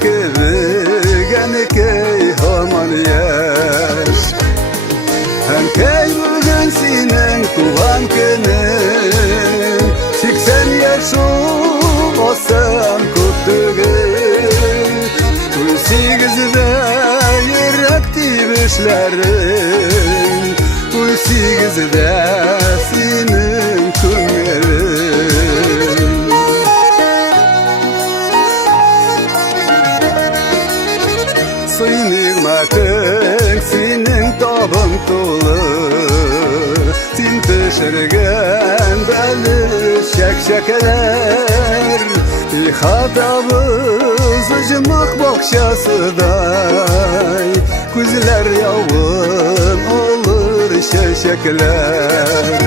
kırık hamar yaş. Hem bugün senin tuğan günün, 80 yaş olsam kutluğun. 18'de yürekti işlerin, 18'de senin günlerin. Sıyırmakın senin tabın dolu, sen pişirgen belli şekşekeler. Hatabız acımak bakşasıday, gözler yavun olur şeşekler.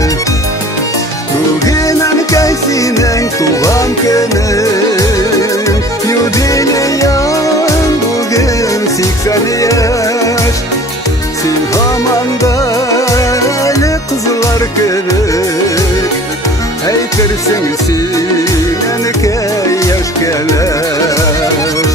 Bugün ankay senin tuğan günün, yudileyen bugün 80 yaş. Sen hamanda ali kızlar kırık, aytırsan sen ankay yaş gelir.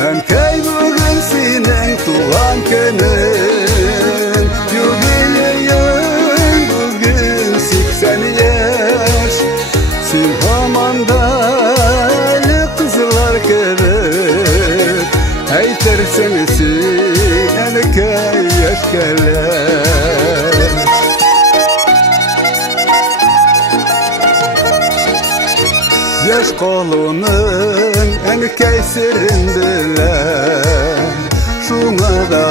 Ankay bugün senin tuğan günün, yudileyen bugün 80 yaş. Sen hamanda ali kızlar kırık, aytırsan sen ankay yaş gelir. Yaş kolunun ankay serindiler, şuna da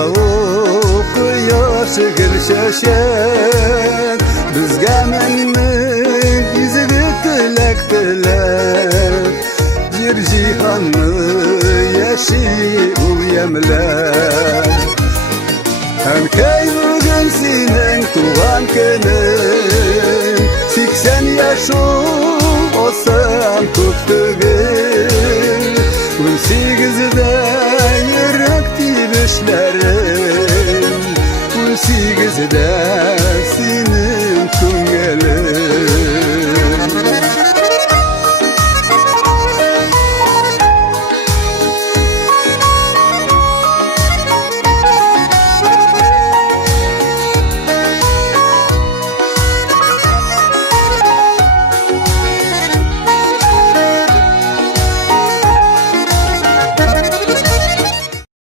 okuyaşı girşeşen. Bizge menmin izini tilektiler, bir cihanı yaşı ul yemler. Ankay bugün senin tuğan günün, 80 yaş olsam kutluğun. 18'de yürekti işlerin, 18'de